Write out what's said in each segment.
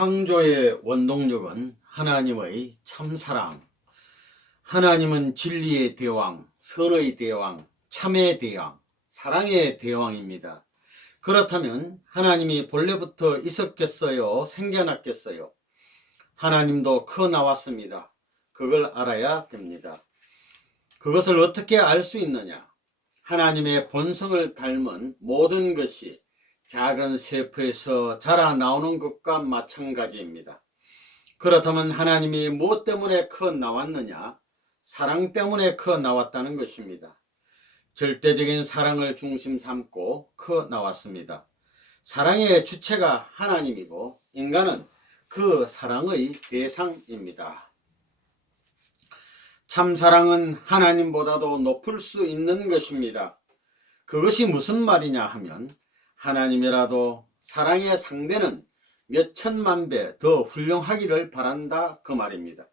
창조의 원동력은 하나님의 참사랑. 하나님은 진리의 대왕, 선의 대왕, 참의 대왕, 사랑의 대왕입니다. 그렇다면 하나님이 본래부터 있었겠어요? 생겨났겠어요? 하나님도 커 나왔습니다. 그걸 알아야 됩니다. 그것을 어떻게 알 수 있느냐? 하나님의 본성을 닮은 모든 것이 작은 세포에서 자라 나오는 것과 마찬가지입니다. 그렇다면 하나님이 무엇 때문에 커 나왔느냐? 사랑 때문에 커 나왔다는 것입니다. 절대적인 사랑을 중심 삼고 커 나왔습니다. 사랑의 주체가 하나님이고 인간은 그 사랑의 대상입니다. 참사랑은 하나님보다도 높을 수 있는 것입니다. 그것이 무슨 말이냐 하면 하나님이라도 사랑의 상대는 몇 천만 배 더 훌륭하기를 바란다 그 말입니다.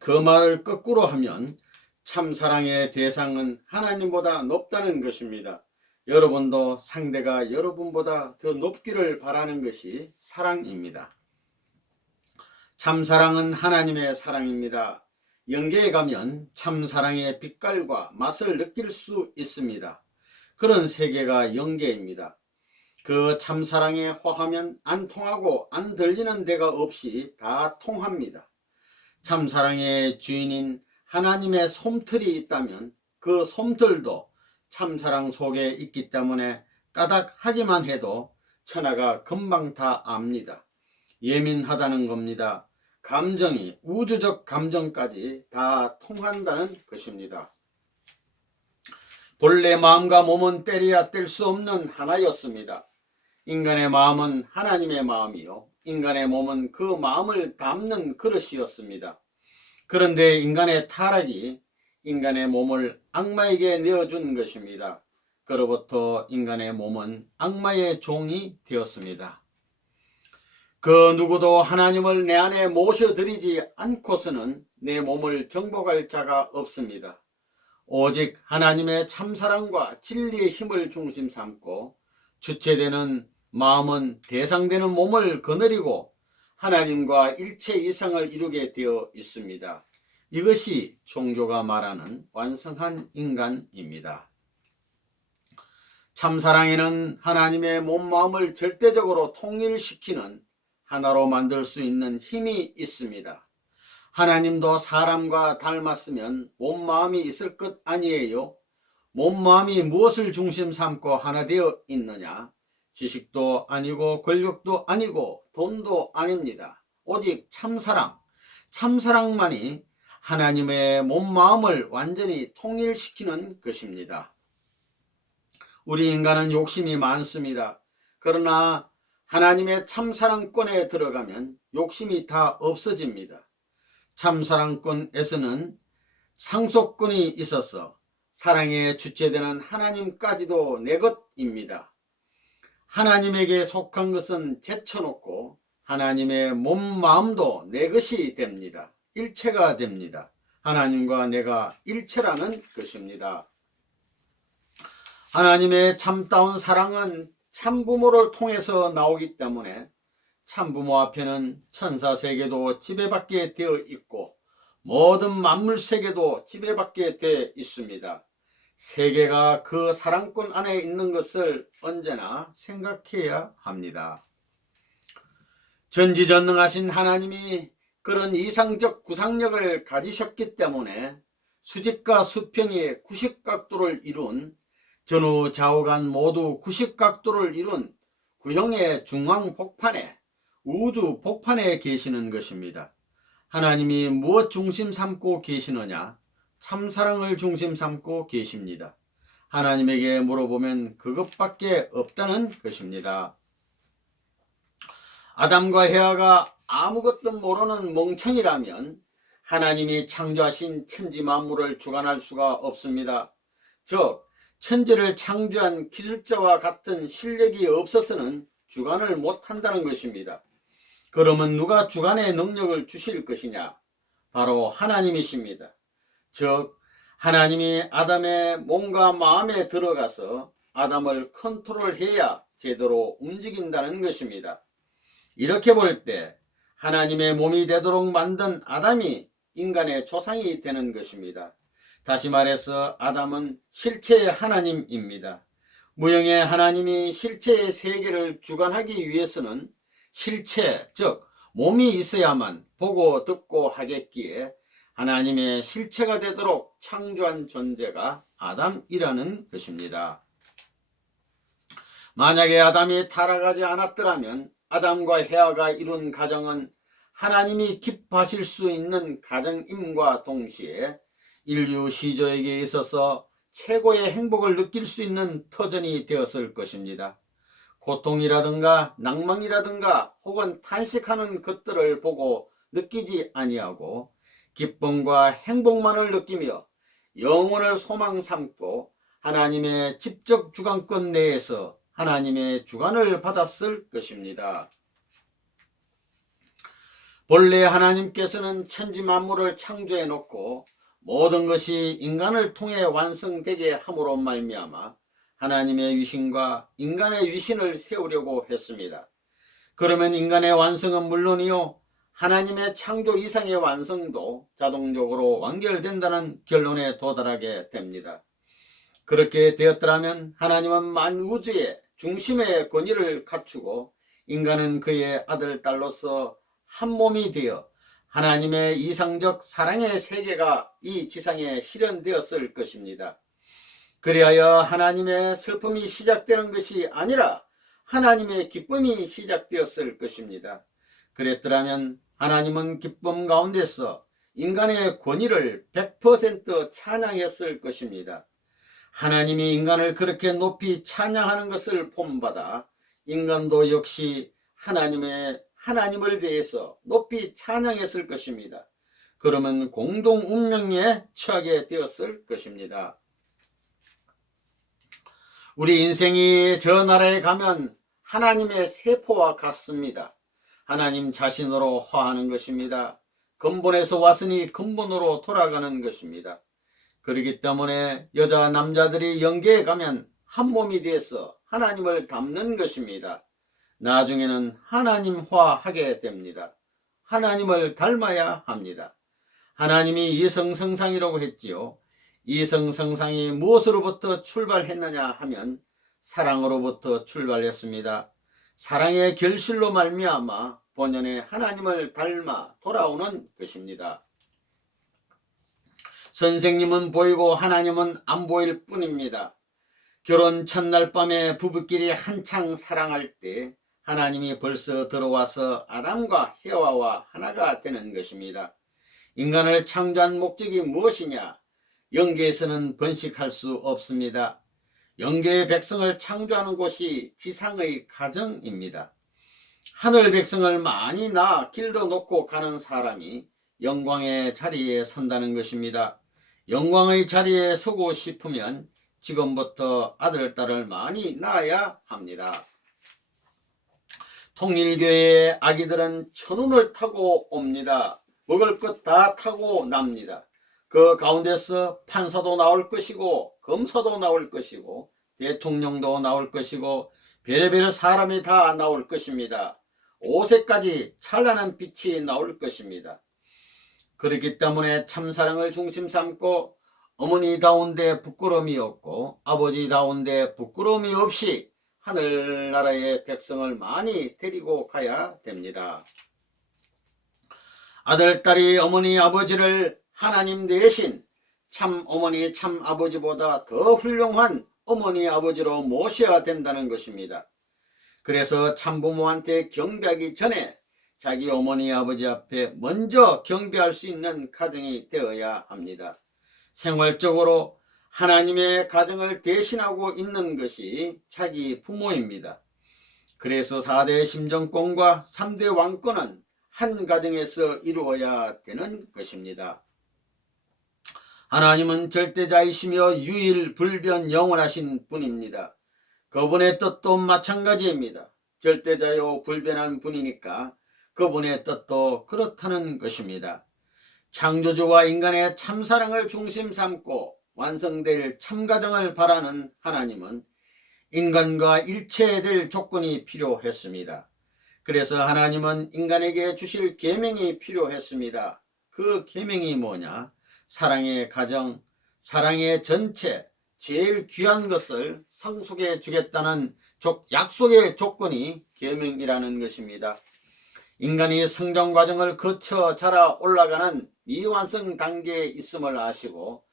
그 말을 거꾸로 하면 참사랑의 대상은 하나님보다 높다는 것입니다. 여러분도 상대가 여러분보다 더 높기를 바라는 것이 사랑입니다. 참사랑은 하나님의 사랑입니다. 영계에 가면 참사랑의 빛깔과 맛을 느낄 수 있습니다. 그런 세계가 영계입니다. 그 참사랑에 화하면 안 통하고 안 들리는 데가 없이 다 통합니다. 참사랑의 주인인 하나님의 솜털이 있다면 그 솜털도 참사랑 속에 있기 때문에 까닭하기만 해도 천하가 금방 다 압니다. 예민하다는 겁니다. 감정이 우주적 감정까지 다 통한다는 것입니다. 본래 마음과 몸은 떼려야 뗄 수 없는 하나였습니다. 인간의 마음은 하나님의 마음이요 인간의 몸은 그 마음을 담는 그릇이었습니다. 그런데 인간의 타락이 인간의 몸을 악마에게 내어준 것입니다. 그로부터 인간의 몸은 악마의 종이 되었습니다. 그 누구도 하나님을 내 안에 모셔드리지 않고서는 내 몸을 정복할 자가 없습니다. 오직 하나님의 참사랑과 진리의 힘을 중심 삼고 주체되는 마음은 대상되는 몸을 거느리고 하나님과 일체 이상을 이루게 되어 있습니다. 이것이 종교가 말하는 완성한 인간입니다. 참사랑에는 하나님의 몸 마음을 절대적으로 통일시키는 하나로 만들 수 있는 힘이 있습니다. 하나님도 사람과 닮았으면 몸 마음이 있을 것 아니에요? 몸 마음이 무엇을 중심 삼고 하나 되어 있느냐? 지식도 아니고 권력도 아니고 돈도 아닙니다. 오직 참사랑, 참사랑만이 하나님의 몸 마음을 완전히 통일시키는 것입니다. 우리 인간은 욕심이 많습니다. 그러나 하나님의 참사랑권에 들어가면 욕심이 다 없어집니다. 참사랑권에서는 상속권이 있어서 사랑의 주체되는 하나님까지도 내 것입니다. 하나님에게 속한 것은 제쳐놓고 하나님의 몸 마음도 내 것이 됩니다. 일체가 됩니다. 하나님과 내가 일체라는 것입니다. 하나님의 참다운 사랑은 참부모를 통해서 나오기 때문에 참부모 앞에는 천사세계도 지배받게 되어 있고 모든 만물세계도 지배받게 되어 있습니다. 세계가 그 사랑권 안에 있는 것을 언제나 생각해야 합니다. 전지전능하신 하나님이 그런 이상적 구상력을 가지셨기 때문에 수직과 수평이 90각도를 이룬 전후 좌우간 모두 90각도를 이룬 구형의 중앙 복판에 우주 복판에 계시는 것입니다. 하나님이 무엇 중심 삼고 계시느냐? 참사랑을 중심 삼고 계십니다. 하나님에게 물어보면 그것밖에 없다는 것입니다. 아담과 헤아가 아무것도 모르는 멍청이라면 하나님이 창조하신 천지 만물을 주관할 수가 없습니다. 즉 천지를 창조한 기술자와 같은 실력이 없어서는 주관을 못한다는 것입니다. 그러면 누가 주관의 능력을 주실 것이냐? 바로 하나님이십니다. 즉 하나님이 아담의 몸과 마음에 들어가서 아담을 컨트롤해야 제대로 움직인다는 것입니다. 이렇게 볼 때 하나님의 몸이 되도록 만든 아담이 인간의 조상이 되는 것입니다. 다시 말해서 아담은 실체의 하나님입니다. 무형의 하나님이 실체의 세계를 주관하기 위해서는 실체, 즉 몸이 있어야만 보고 듣고 하겠기에 하나님의 실체가 되도록 창조한 존재가 아담이라는 것입니다. 만약에 아담이 타락하지 않았더라면 아담과 헤아가 이룬 가정은 하나님이 기뻐하실 수 있는 가정임과 동시에 인류 시조에게 있어서 최고의 행복을 느낄 수 있는 터전이 되었을 것입니다. 고통이라든가 낭망이라든가 혹은 탄식하는 것들을 보고 느끼지 아니하고 기쁨과 행복만을 느끼며 영혼을 소망 삼고 하나님의 직접 주관권 내에서 하나님의 주관을 받았을 것입니다. 본래 하나님께서는 천지 만물을 창조해 놓고 모든 것이 인간을 통해 완성되게 함으로 말미암아 하나님의 위신과 인간의 위신을 세우려고 했습니다. 그러면 인간의 완성은 물론이요 하나님의 창조 이상의 완성도 자동적으로 완결된다는 결론에 도달하게 됩니다. 그렇게 되었더라면 하나님은 만우주의 중심의 권위를 갖추고 인간은 그의 아들 딸로서 한 몸이 되어 하나님의 이상적 사랑의 세계가 이 지상에 실현되었을 것입니다. 그리하여 하나님의 슬픔이 시작되는 것이 아니라 하나님의 기쁨이 시작되었을 것입니다. 그랬더라면 하나님은 기쁨 가운데서 인간의 권위를 100% 찬양했을 것입니다. 하나님이 인간을 그렇게 높이 찬양하는 것을 본받아 인간도 역시 하나님을 대해서 높이 찬양했을 것입니다. 그러면 공동 운명에 처하게 되었을 것입니다. 우리 인생이 저 나라에 가면 하나님의 세포와 같습니다. 하나님 자신으로 화하는 것입니다. 근본에서 왔으니 근본으로 돌아가는 것입니다. 그렇기 때문에 여자 남자들이 영계에 가면 한 몸이 돼서 하나님을 닮는 것입니다. 나중에는 하나님화하게 됩니다. 하나님을 닮아야 합니다. 하나님이 이성성상이라고 했지요. 이성성상이 무엇으로부터 출발했느냐 하면 사랑으로부터 출발했습니다. 사랑의 결실로 말미암아 본연의 하나님을 닮아 돌아오는 것입니다. 선생님은 보이고 하나님은 안 보일 뿐입니다. 결혼 첫날 밤에 부부끼리 한창 사랑할 때 하나님이 벌써 들어와서 아담과 헤와와 하나가 되는 것입니다. 인간을 창조한 목적이 무엇이냐? 영계에서는 번식할 수 없습니다. 영계의 백성을 창조하는 곳이 지상의 가정입니다. 하늘 백성을 많이 낳아 길러 놓고 가는 사람이 영광의 자리에 선다는 것입니다. 영광의 자리에 서고 싶으면 지금부터 아들, 딸을 많이 낳아야 합니다. 통일교회의 아기들은 천운을 타고 옵니다. 먹을 것 다 타고 납니다. 그 가운데서 판사도 나올 것이고 검사도 나올 것이고 대통령도 나올 것이고 별의별 사람이 다 나올 것입니다. 5세까지 찬란한 빛이 나올 것입니다. 그렇기 때문에 참사랑을 중심 삼고 어머니다운데 부끄러움이 없고 아버지다운데 부끄러움이 없이 하늘나라의 백성을 많이 데리고 가야 됩니다. 아들, 딸이 어머니, 아버지를 하나님 대신 참 어머니, 참 아버지보다 더 훌륭한 어머니, 아버지로 모셔야 된다는 것입니다. 그래서 참부모한테 경배하기 전에 자기 어머니, 아버지 앞에 먼저 경배할 수 있는 가정이 되어야 합니다. 생활적으로 하나님의 가정을 대신하고 있는 것이 자기 부모입니다. 그래서 4대 심정권과 3대 왕권은 한 가정에서 이루어야 되는 것입니다. 하나님은 절대자이시며 유일불변 영원하신 분입니다. 그분의 뜻도 마찬가지입니다. 절대자요 불변한 분이니까 그분의 뜻도 그렇다는 것입니다. 창조주와 인간의 참사랑을 중심 삼고 완성될 참가정을 바라는 하나님은 인간과 일체될 조건이 필요했습니다. 그래서 하나님은 인간에게 주실 계명이 필요했습니다. 그 계명이 뭐냐? 사랑의 가정, 사랑의 전체, 제일 귀한 것을 상속해 주겠다는 약속의 조건이 계명이라는 것입니다. 인간이 성장 과정을 거쳐 자라 올라가는 미완성 단계에 있음을 아시고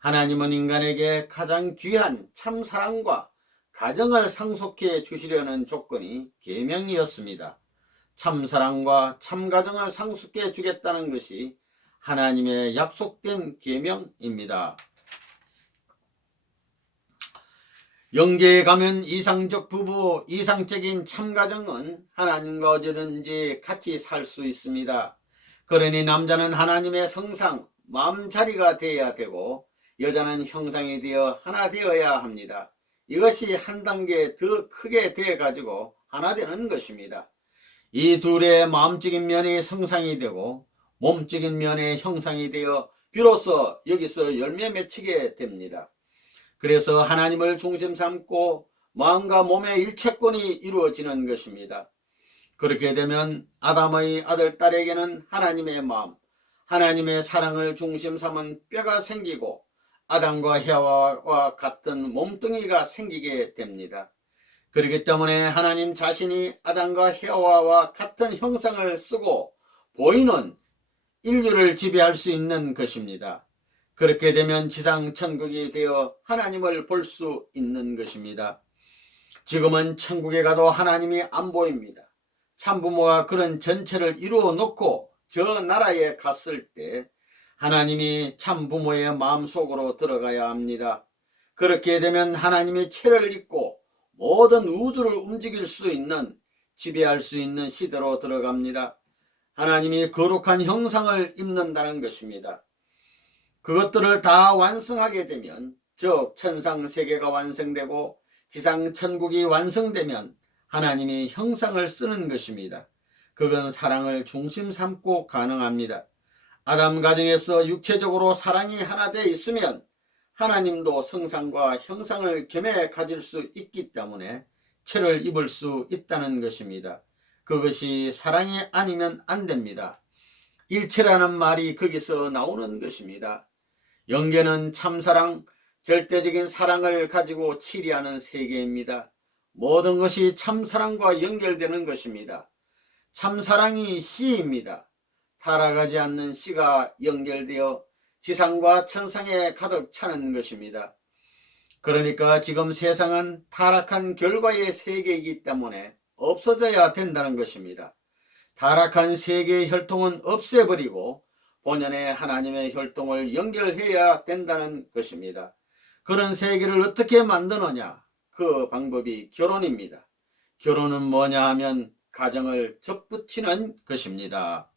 하나님은 인간에게 가장 귀한 참사랑과 가정을 상속해 주시려는 조건이 계명이었습니다. 참사랑과 참가정을 상속해 주겠다는 것이 하나님의 약속된 계명입니다. 영계에 가면 이상적 부부, 이상적인 참가정은 하나님과 어디든지 같이 살 수 있습니다. 그러니 남자는 하나님의 성상, 마음자리가 되어야 되고 여자는 형상이 되어 하나 되어야 합니다. 이것이 한 단계 더 크게 되어 가지고 하나 되는 것입니다. 이 둘의 마음적인 면이 성상이 되고 몸적인 면의 형상이 되어 비로소 여기서 열매 맺히게 됩니다. 그래서 하나님을 중심 삼고 마음과 몸의 일체권이 이루어지는 것입니다. 그렇게 되면 아담의 아들, 딸에게는 하나님의 마음, 하나님의 사랑을 중심 삼은 뼈가 생기고 아담과 헤와와 같은 몸뚱이가 생기게 됩니다. 그렇기 때문에 하나님 자신이 아담과 헤와와 같은 형상을 쓰고 보이는 인류를 지배할 수 있는 것입니다. 그렇게 되면 지상 천국이 되어 하나님을 볼 수 있는 것입니다. 지금은 천국에 가도 하나님이 안 보입니다. 참부모가 그런 전체를 이루어 놓고 저 나라에 갔을 때 하나님이 참부모의 마음속으로 들어가야 합니다. 그렇게 되면 하나님이 채를 잇고 모든 우주를 움직일 수 있는, 지배할 수 있는 시대로 들어갑니다. 하나님이 거룩한 형상을 입는다는 것입니다. 그것들을 다 완성하게 되면, 즉 천상 세계가 완성되고 지상 천국이 완성되면 하나님이 형상을 쓰는 것입니다. 그건 사랑을 중심 삼고 가능합니다. 아담 가정에서 육체적으로 사랑이 하나 되어 있으면 하나님도 성상과 형상을 겸해 가질 수 있기 때문에 채를 입을 수 있다는 것입니다. 그것이 사랑이 아니면 안 됩니다. 일체라는 말이 거기서 나오는 것입니다. 영계는 참사랑, 절대적인 사랑을 가지고 치리하는 세계입니다. 모든 것이 참사랑과 연결되는 것입니다. 참사랑이 씨입니다. 타락하지 않는 씨가 연결되어 지상과 천상에 가득 차는 것입니다. 그러니까 지금 세상은 타락한 결과의 세계이기 때문에 없어져야 된다는 것입니다. 타락한 세계의 혈통은 없애버리고 본연의 하나님의 혈통을 연결해야 된다는 것입니다. 그런 세계를 어떻게 만드느냐? 그 방법이 결혼입니다. 결혼은 뭐냐 하면 가정을 접붙이는 것입니다.